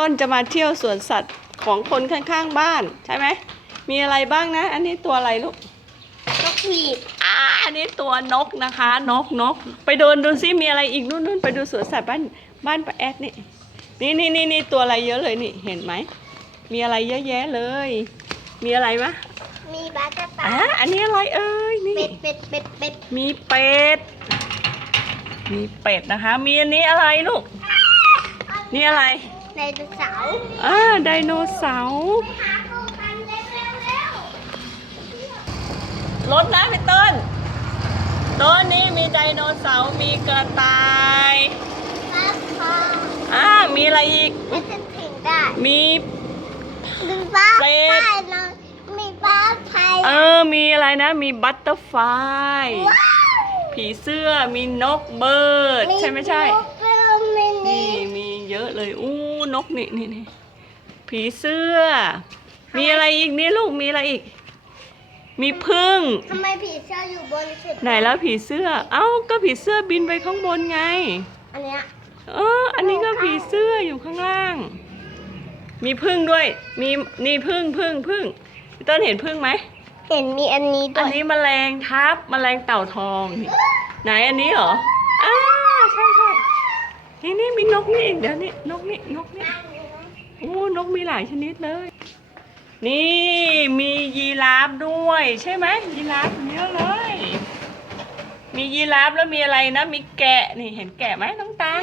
ต้นจะมาเที่ยวสวนสัตว์ของคนข้างๆบ้านใช่ไหม มีอะไรบ้างนะ อันนี้ตัวอะไรลูก นกหวีดอ่าอันนี้ตัวนกนะคะ นกนก ไปเดินดูซิมีอะไรอีกนู่นนู่นไปดูสวนสัตว์บ้านบ้านป้าแอดนี่ นี่นี่นี่นี่ตัวอะไรเยอะเลยนี่เห็นไหม มีอะไรเยอะแยะเลย มีอะไรมะมีบาสตาอ่าอันนี้อะไรเอ่ยนี่ เป็ดเป็ดเป็ดเป็ดมีเป็ด มีเป็ดนะคะ มีอันนี้อะไรลูก นี่อะไรไดโนเสาร์อ่าไดโนเสาร์หาคู่กันเร็วเร็วเร็วรถนะพี่ต้นต้นนี้มีไดโนเสาร์มีกระต่ายฟ้าพออ่ามีอะไรอีก ไม่จะถึงได้มี มีฟ้าเป็ดไฟนอนมีฟ้าไฟเออ มีอะไรนะ มีบัตเตอร์ไฟว้าวผีเสื้อมีนกเบิร์ด ใช่ไม่ใช่นกเบิร์ดมินินี่มีเยอะเลยอู้ นกนี่นี่นี่ผีเสื้อ มีอะไรอีกนี่ลูกมีอะไรอีก มีพึ่งทำไมผีเสื้ออยู่บนสุดไหนแล้วผีเสื้อ เอ้าก็ผีเสื้อบินไปข้างบนไง อันเนี้ยเออ อันนี้ก็ผีเสื้ออยู่ข้างล่าง มีพึ่งด้วย มีนี่พึ่งพึ่งพึ่งพี่ต้นเห็นพึ่งไหมเห็นมีอันนี้ด้อัวนยนี้แมลงทับแมลงเต่าทองนี่ไหนอันนี้เหรออ่าใช่ใช่ นี่นี่มีนกนี่อีกเดี๋ยวนี่นกนี่นกนี่โอ้นกมีหลายชนิดเลย นี่มียีราฟด้วย ใช่ไหมยีราฟเยอะเลย มียีราฟแล้วมีอะไรนะ มีแกะนี่เห็นแกะไหมน้องตัง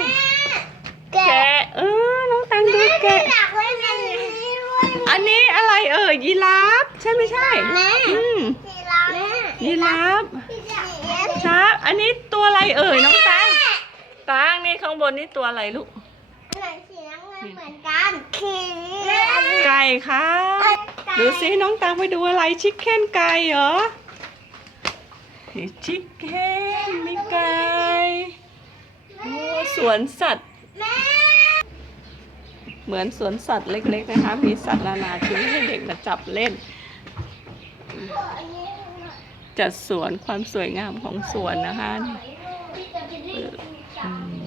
แกะแกะเออน้องตังดูแกะอยากเล่นอันนี้ด้วยอันนี้อะไรเอ่ยยีราฟใช่ไม่ใช่แม่อืมสีราแม่ยีราฟสีราครับอันนี้ตัวอะไรเอ่ยน้องตัง ตังนี่ข้างบนนี่ตัวอะไรลูก อันไหนสีน้ำเงินเหมือนกันคือไก่ครับดูสิน้องตังไปดูอะไรชิคเก้นไก่เหรอชิคเก้นมีไก่โอ้สวนสัตว์แม่เหมือนสวนสัตว์เล็กๆนะคะ มีสัตว์นานาชนิดให้เด็กมาจับเล่นอันนี้จัดสวนความสวยงามของสวนนะคะพี่จะไปเล่น 嗯。